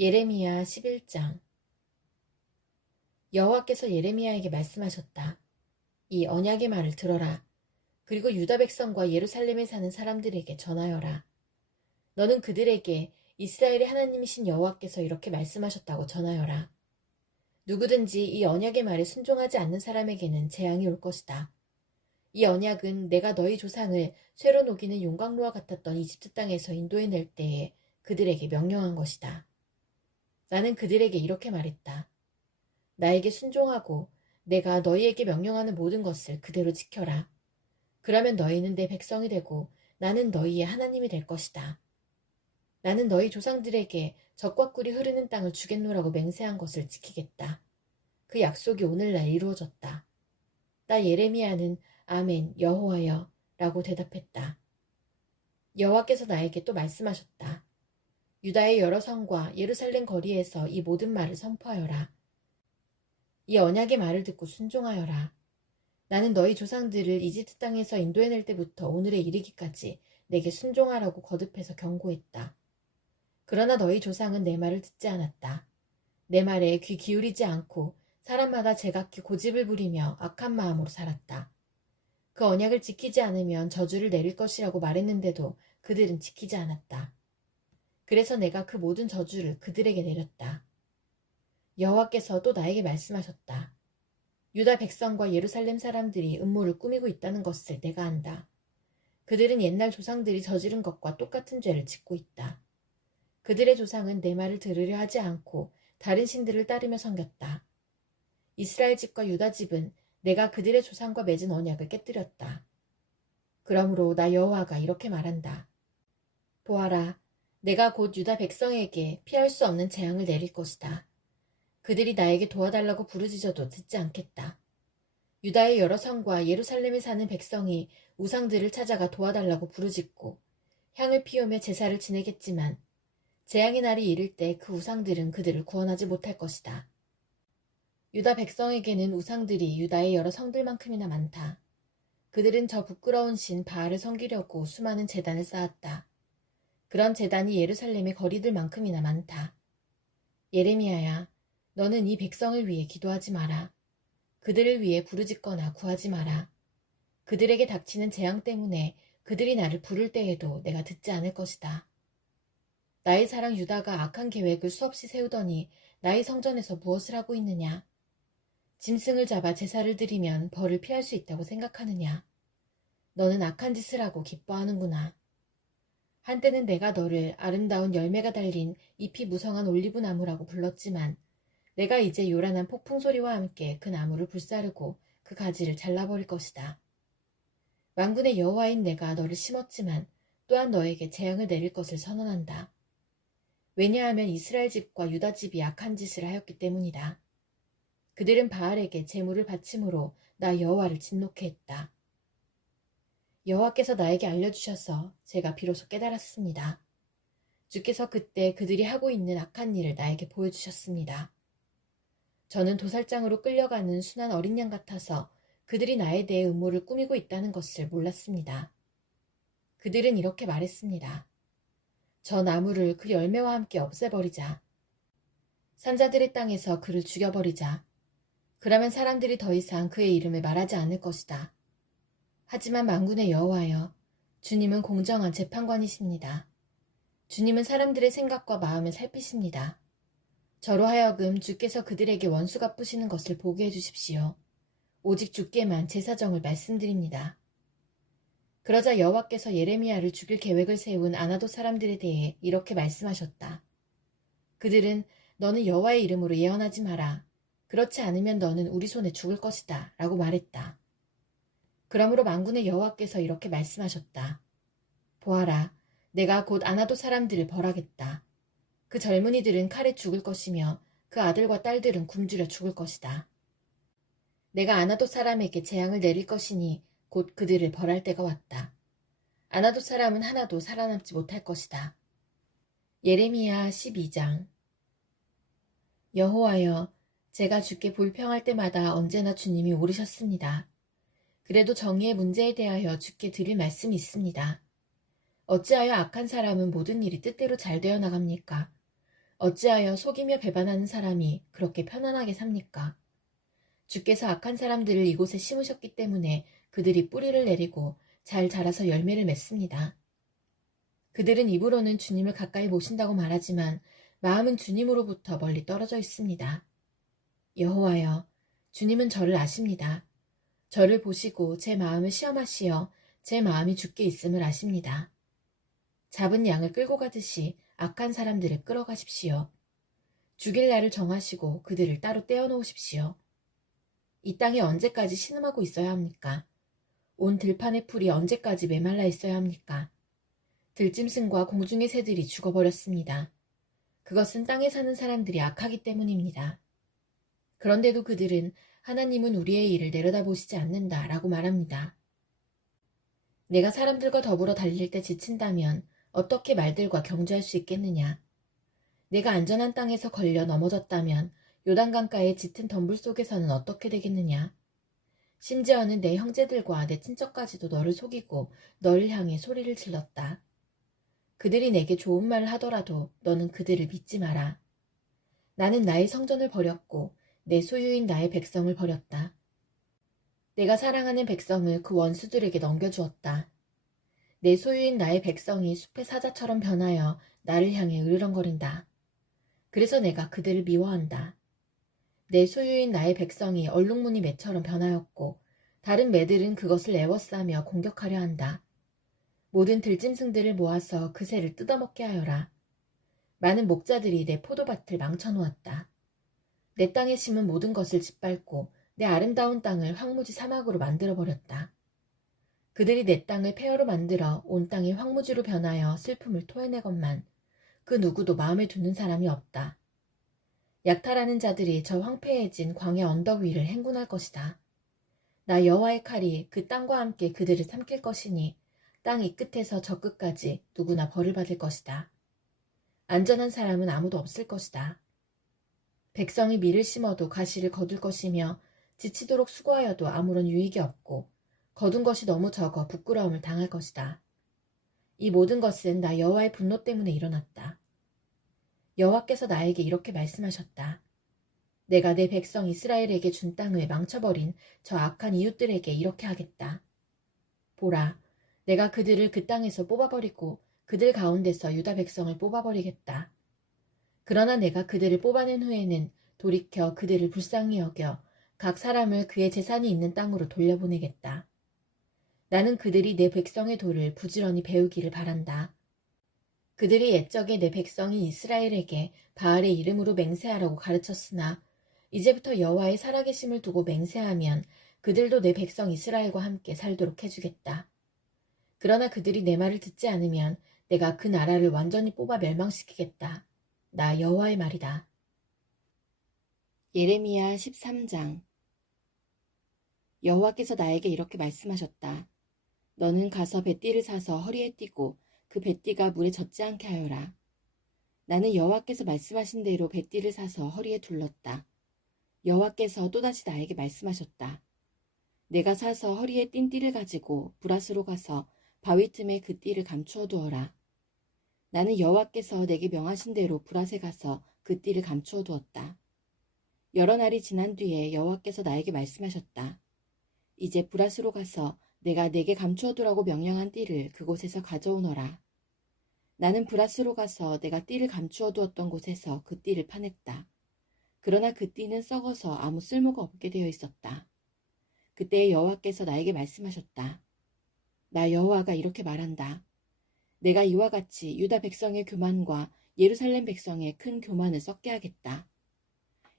예레미야 11장. 여호와께서 예레미야에게 말씀하셨다. 이 언약의 말을 들어라. 그리고 유다 백성과 예루살렘에 사는 사람들에게 전하여라. 너는 그들에게 이스라엘의 하나님이신 여호와께서 이렇게 말씀하셨다고 전하여라. 누구든지 이 언약의 말에 순종하지 않는 사람에게는 재앙이 올 것이다. 이 언약은 내가 너희 조상을 쇠로 녹이는 용광로와 같았던 이집트 땅에서 인도해낼 때에 그들에게 명령한 것이다. 나는 그들에게 이렇게 말했다. 나에게 순종하고 내가 너희에게 명령하는 모든 것을 그대로 지켜라. 그러면 너희는 내 백성이 되고 나는 너희의 하나님이 될 것이다. 나는 너희 조상들에게 젖과 꿀이 흐르는 땅을 주겠노라고 맹세한 것을 지키겠다. 그 약속이 오늘날 이루어졌다. 나 예레미야는 아멘 여호와여 라고 대답했다. 여호와께서 나에게 또 말씀하셨다. 유다의 여러 성과 예루살렘 거리에서 이 모든 말을 선포하여라. 이 언약의 말을 듣고 순종하여라. 나는 너희 조상들을 이집트 땅에서 인도해낼 때부터 오늘에 이르기까지 내게 순종하라고 거듭해서 경고했다. 그러나 너희 조상은 내 말을 듣지 않았다. 내 말에 귀 기울이지 않고 사람마다 제각기 고집을 부리며 악한 마음으로 살았다. 그 언약을 지키지 않으면 저주를 내릴 것이라고 말했는데도 그들은 지키지 않았다. 그래서 내가 그 모든 저주를 그들에게 내렸다. 여호와께서 또 나에게 말씀하셨다. 유다 백성과 예루살렘 사람들이 음모를 꾸미고 있다는 것을 내가 안다. 그들은 옛날 조상들이 저지른 것과 똑같은 죄를 짓고 있다. 그들의 조상은 내 말을 들으려 하지 않고 다른 신들을 따르며 섬겼다. 이스라엘 집과 유다 집은 내가 그들의 조상과 맺은 언약을 깨뜨렸다. 그러므로 나 여호와가 이렇게 말한다. 보아라, 내가 곧 유다 백성에게 피할 수 없는 재앙을 내릴 것이다. 그들이 나에게 도와달라고 부르짖어도 듣지 않겠다. 유다의 여러 성과 예루살렘에 사는 백성이 우상들을 찾아가 도와달라고 부르짖고 향을 피우며 제사를 지내겠지만 재앙의 날이 이를 때 그 우상들은 그들을 구원하지 못할 것이다. 유다 백성에게는 우상들이 유다의 여러 성들만큼이나 많다. 그들은 저 부끄러운 신 바알을 섬기려고 수많은 제단을 쌓았다. 그런 제단이 예루살렘의 거리들만큼이나 많다. 예레미야야, 너는 이 백성을 위해 기도하지 마라. 그들을 위해 부르짖거나 구하지 마라. 그들에게 닥치는 재앙 때문에 그들이 나를 부를 때에도 내가 듣지 않을 것이다. 나의 사랑 유다가 악한 계획을 수없이 세우더니 나의 성전에서 무엇을 하고 있느냐? 짐승을 잡아 제사를 드리면 벌을 피할 수 있다고 생각하느냐? 너는 악한 짓을 하고 기뻐하는구나. 한때는 내가 너를 아름다운 열매가 달린 잎이 무성한 올리브 나무라고 불렀지만 내가 이제 요란한 폭풍 소리와 함께 그 나무를 불사르고 그 가지를 잘라버릴 것이다. 만군의 여호와인 내가 너를 심었지만 또한 너에게 재앙을 내릴 것을 선언한다. 왜냐하면 이스라엘 집과 유다 집이 악한 짓을 하였기 때문이다. 그들은 바알에게 제물을 바침으로 나 여호와를 진노케 했다. 여호와께서 나에게 알려주셔서 제가 비로소 깨달았습니다. 주께서 그때 그들이 하고 있는 악한 일을 나에게 보여주셨습니다. 저는 도살장으로 끌려가는 순한 어린 양 같아서 그들이 나에 대해 음모를 꾸미고 있다는 것을 몰랐습니다. 그들은 이렇게 말했습니다. 저 나무를 그 열매와 함께 없애버리자. 산자들의 땅에서 그를 죽여버리자. 그러면 사람들이 더 이상 그의 이름을 말하지 않을 것이다. 하지만 만군의 여호와여, 주님은 공정한 재판관이십니다. 주님은 사람들의 생각과 마음을 살피십니다. 저로 하여금 주께서 그들에게 원수 갚으시는 것을 보게 해주십시오. 오직 주께만 제 사정을 말씀드립니다. 그러자 여호와께서 예레미야를 죽일 계획을 세운 아나돗 사람들에 대해 이렇게 말씀하셨다. 그들은 너는 여호와의 이름으로 예언하지 마라. 그렇지 않으면 너는 우리 손에 죽을 것이다. 라고 말했다. 그러므로 만군의 여호와께서 이렇게 말씀하셨다. 보아라, 내가 곧 아나돗 사람들을 벌하겠다. 그 젊은이들은 칼에 죽을 것이며 그 아들과 딸들은 굶주려 죽을 것이다. 내가 아나돗 사람에게 재앙을 내릴 것이니 곧 그들을 벌할 때가 왔다. 아나돗 사람은 하나도 살아남지 못할 것이다. 예레미야 12장. 여호와여, 제가 주께 불평할 때마다 언제나 주님이 오르셨습니다. 그래도 정의의 문제에 대하여 주께 드릴 말씀이 있습니다. 어찌하여 악한 사람은 모든 일이 뜻대로 잘 되어 나갑니까? 어찌하여 속이며 배반하는 사람이 그렇게 편안하게 삽니까? 주께서 악한 사람들을 이곳에 심으셨기 때문에 그들이 뿌리를 내리고 잘 자라서 열매를 맺습니다. 그들은 입으로는 주님을 가까이 모신다고 말하지만 마음은 주님으로부터 멀리 떨어져 있습니다. 여호와여, 주님은 저를 아십니다. 저를 보시고 제 마음을 시험하시어 제 마음이 주께 있음을 아십니다. 잡은 양을 끌고 가듯이 악한 사람들을 끌어가십시오. 죽일 날을 정하시고 그들을 따로 떼어놓으십시오. 이 땅이 언제까지 신음하고 있어야 합니까? 온 들판의 풀이 언제까지 메말라 있어야 합니까? 들짐승과 공중의 새들이 죽어버렸습니다. 그것은 땅에 사는 사람들이 악하기 때문입니다. 그런데도 그들은 하나님은 우리의 일을 내려다보시지 않는다라고 말합니다. 내가 사람들과 더불어 달릴 때 지친다면 어떻게 말들과 경주할 수 있겠느냐? 내가 안전한 땅에서 걸려 넘어졌다면 요단강가의 짙은 덤불 속에서는 어떻게 되겠느냐? 심지어는 내 형제들과 내 친척까지도 너를 속이고 너를 향해 소리를 질렀다. 그들이 내게 좋은 말을 하더라도 너는 그들을 믿지 마라. 나는 나의 성전을 버렸고 내 소유인 나의 백성을 버렸다. 내가 사랑하는 백성을 그 원수들에게 넘겨주었다. 내 소유인 나의 백성이 숲의 사자처럼 변하여 나를 향해 으르렁거린다. 그래서 내가 그들을 미워한다. 내 소유인 나의 백성이 얼룩무늬 매처럼 변하였고 다른 매들은 그것을 애워싸며 공격하려 한다. 모든 들짐승들을 모아서 그 새를 뜯어먹게 하여라. 많은 목자들이 내 포도밭을 망쳐놓았다. 내 땅에 심은 모든 것을 짓밟고 내 아름다운 땅을 황무지 사막으로 만들어버렸다. 그들이 내 땅을 폐허로 만들어 온 땅이 황무지로 변하여 슬픔을 토해내건만 그 누구도 마음에 두는 사람이 없다. 약탈하는 자들이 저 황폐해진 광야 언덕 위를 행군할 것이다. 나 여호와의 칼이 그 땅과 함께 그들을 삼킬 것이니 땅 이 끝에서 저 끝까지 누구나 벌을 받을 것이다. 안전한 사람은 아무도 없을 것이다. 백성이 밀을 심어도 가시를 거둘 것이며 지치도록 수고하여도 아무런 유익이 없고 거둔 것이 너무 적어 부끄러움을 당할 것이다. 이 모든 것은 나 여호와의 분노 때문에 일어났다. 여호와께서 나에게 이렇게 말씀하셨다. 내가 내 백성 이스라엘에게 준 땅을 망쳐버린 저 악한 이웃들에게 이렇게 하겠다. 보라, 내가 그들을 그 땅에서 뽑아버리고 그들 가운데서 유다 백성을 뽑아버리겠다. 그러나 내가 그들을 뽑아낸 후에는 돌이켜 그들을 불쌍히 여겨 각 사람을 그의 재산이 있는 땅으로 돌려보내겠다. 나는 그들이 내 백성의 도를 부지런히 배우기를 바란다. 그들이 옛적에 내 백성인 이스라엘에게 바알의 이름으로 맹세하라고 가르쳤으나 이제부터 여호와의 살아계심을 두고 맹세하면 그들도 내 백성 이스라엘과 함께 살도록 해주겠다. 그러나 그들이 내 말을 듣지 않으면 내가 그 나라를 완전히 뽑아 멸망시키겠다. 나 여호와의 말이다. 예레미야 13장. 여호와께서 나에게 이렇게 말씀하셨다. 너는 가서 뱃띠를 사서 허리에 띠고 그 뱃띠가 물에 젖지 않게 하여라. 나는 여호와께서 말씀하신 대로 뱃띠를 사서 허리에 둘렀다. 여호와께서 또다시 나에게 말씀하셨다. 내가 사서 허리에 띈 띠를 가지고 브라스로 가서 바위 틈에 그 띠를 감추어 두어라. 나는 여호와께서 내게 명하신 대로 브라스에 가서 그 띠를 감추어 두었다. 여러 날이 지난 뒤에 여호와께서 나에게 말씀하셨다. 이제 브라스로 가서 내가 내게 감추어 두라고 명령한 띠를 그곳에서 가져오너라. 나는 브라스로 가서 내가 띠를 감추어 두었던 곳에서 그 띠를 파냈다. 그러나 그 띠는 썩어서 아무 쓸모가 없게 되어 있었다. 그때 여호와께서 나에게 말씀하셨다. 나 여호와가 이렇게 말한다. 내가 이와 같이 유다 백성의 교만과 예루살렘 백성의 큰 교만을 썩게 하겠다.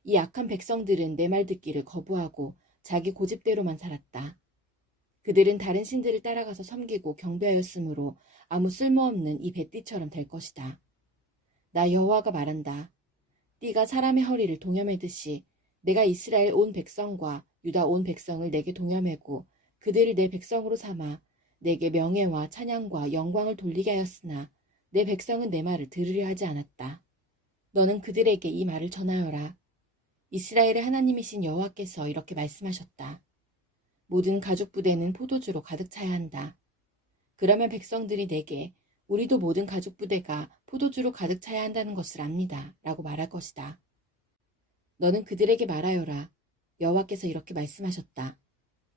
이 악한 백성들은 내 말 듣기를 거부하고 자기 고집대로만 살았다. 그들은 다른 신들을 따라가서 섬기고 경배하였으므로 아무 쓸모없는 이 뱃띠처럼 될 것이다. 나 여호와가 말한다. 띠가 사람의 허리를 동여매듯이 내가 이스라엘 온 백성과 유다 온 백성을 내게 동여매고 그들을 내 백성으로 삼아 내게 명예와 찬양과 영광을 돌리게 하였으나 내 백성은 내 말을 들으려 하지 않았다. 너는 그들에게 이 말을 전하여라. 이스라엘의 하나님이신 여호와께서 이렇게 말씀하셨다. 모든 가죽 부대는 포도주로 가득 차야 한다. 그러면 백성들이 내게 우리도 모든 가죽 부대가 포도주로 가득 차야 한다는 것을 압니다. 라고 말할 것이다. 너는 그들에게 말하여라. 여호와께서 이렇게 말씀하셨다.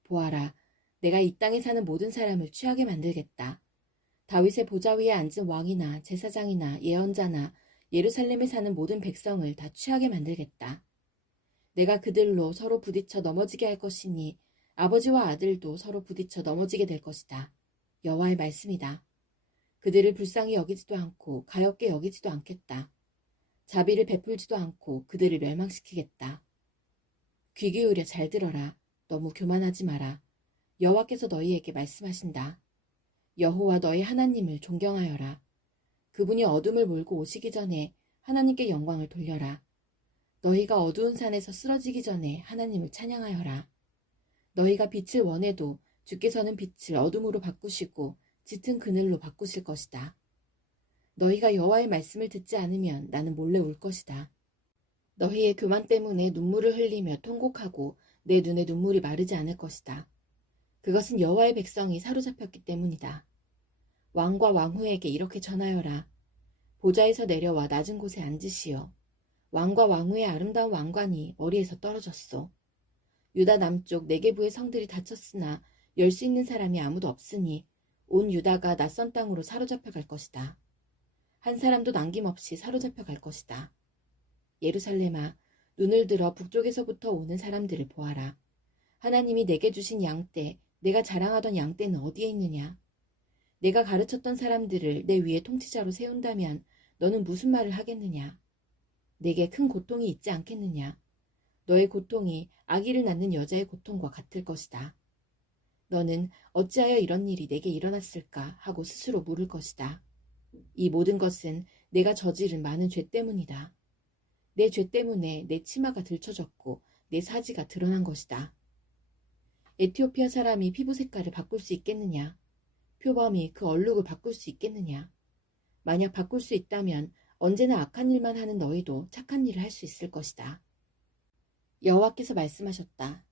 보아라, 내가 이 땅에 사는 모든 사람을 취하게 만들겠다. 다윗의 보좌 위에 앉은 왕이나 제사장이나 예언자나 예루살렘에 사는 모든 백성을 다 취하게 만들겠다. 내가 그들로 서로 부딪혀 넘어지게 할 것이니 아버지와 아들도 서로 부딪혀 넘어지게 될 것이다. 여호와의 말씀이다. 그들을 불쌍히 여기지도 않고 가엾게 여기지도 않겠다. 자비를 베풀지도 않고 그들을 멸망시키겠다. 귀 기울여 잘 들어라. 너무 교만하지 마라. 여호와께서 너희에게 말씀하신다. 여호와 너희 하나님을 존경하여라. 그분이 어둠을 몰고 오시기 전에 하나님께 영광을 돌려라. 너희가 어두운 산에서 쓰러지기 전에 하나님을 찬양하여라. 너희가 빛을 원해도 주께서는 빛을 어둠으로 바꾸시고 짙은 그늘로 바꾸실 것이다. 너희가 여호와의 말씀을 듣지 않으면 나는 몰래 울 것이다. 너희의 교만 때문에 눈물을 흘리며 통곡하고 내 눈에 눈물이 마르지 않을 것이다. 그것은 여호와의 백성이 사로잡혔기 때문이다. 왕과 왕후에게 이렇게 전하여라. 보좌에서 내려와 낮은 곳에 앉으시오. 왕과 왕후의 아름다운 왕관이 머리에서 떨어졌소. 유다 남쪽 네게부의 성들이 닫혔으나 열 수 있는 사람이 아무도 없으니 온 유다가 낯선 땅으로 사로잡혀 갈 것이다. 한 사람도 남김없이 사로잡혀 갈 것이다. 예루살렘아, 눈을 들어 북쪽에서부터 오는 사람들을 보아라. 하나님이 내게 주신 양떼, 내가 자랑하던 양떼는 어디에 있느냐? 내가 가르쳤던 사람들을 내 위에 통치자로 세운다면 너는 무슨 말을 하겠느냐? 내게 큰 고통이 있지 않겠느냐? 너의 고통이 아기를 낳는 여자의 고통과 같을 것이다. 너는 어찌하여 이런 일이 내게 일어났을까 하고 스스로 물을 것이다. 이 모든 것은 내가 저지른 많은 죄 때문이다. 내 죄 때문에 내 치마가 들춰졌고 내 사지가 드러난 것이다. 에티오피아 사람이 피부 색깔을 바꿀 수 있겠느냐? 표범이 그 얼룩을 바꿀 수 있겠느냐? 만약 바꿀 수 있다면 언제나 악한 일만 하는 너희도 착한 일을 할 수 있을 것이다. 여호와께서 말씀하셨다.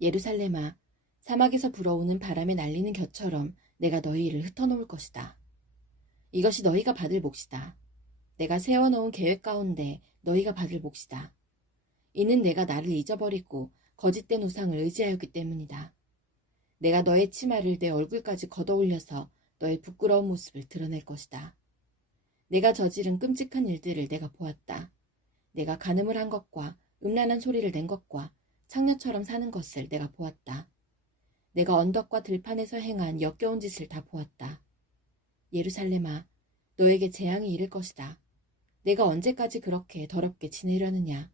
예루살렘아, 사막에서 불어오는 바람에 날리는 겨처럼 내가 너희를 흩어놓을 것이다. 이것이 너희가 받을 몫이다. 내가 세워놓은 계획 가운데 너희가 받을 몫이다. 이는 내가 나를 잊어버리고 거짓된 우상을 의지하였기 때문이다. 내가 너의 치마를 내 얼굴까지 걷어올려서 너의 부끄러운 모습을 드러낼 것이다. 내가 저지른 끔찍한 일들을 내가 보았다. 내가 간음을 한 것과 음란한 소리를 낸 것과 창녀처럼 사는 것을 내가 보았다. 내가 언덕과 들판에서 행한 역겨운 짓을 다 보았다. 예루살렘아, 너에게 재앙이 이를 것이다. 내가 언제까지 그렇게 더럽게 지내려느냐?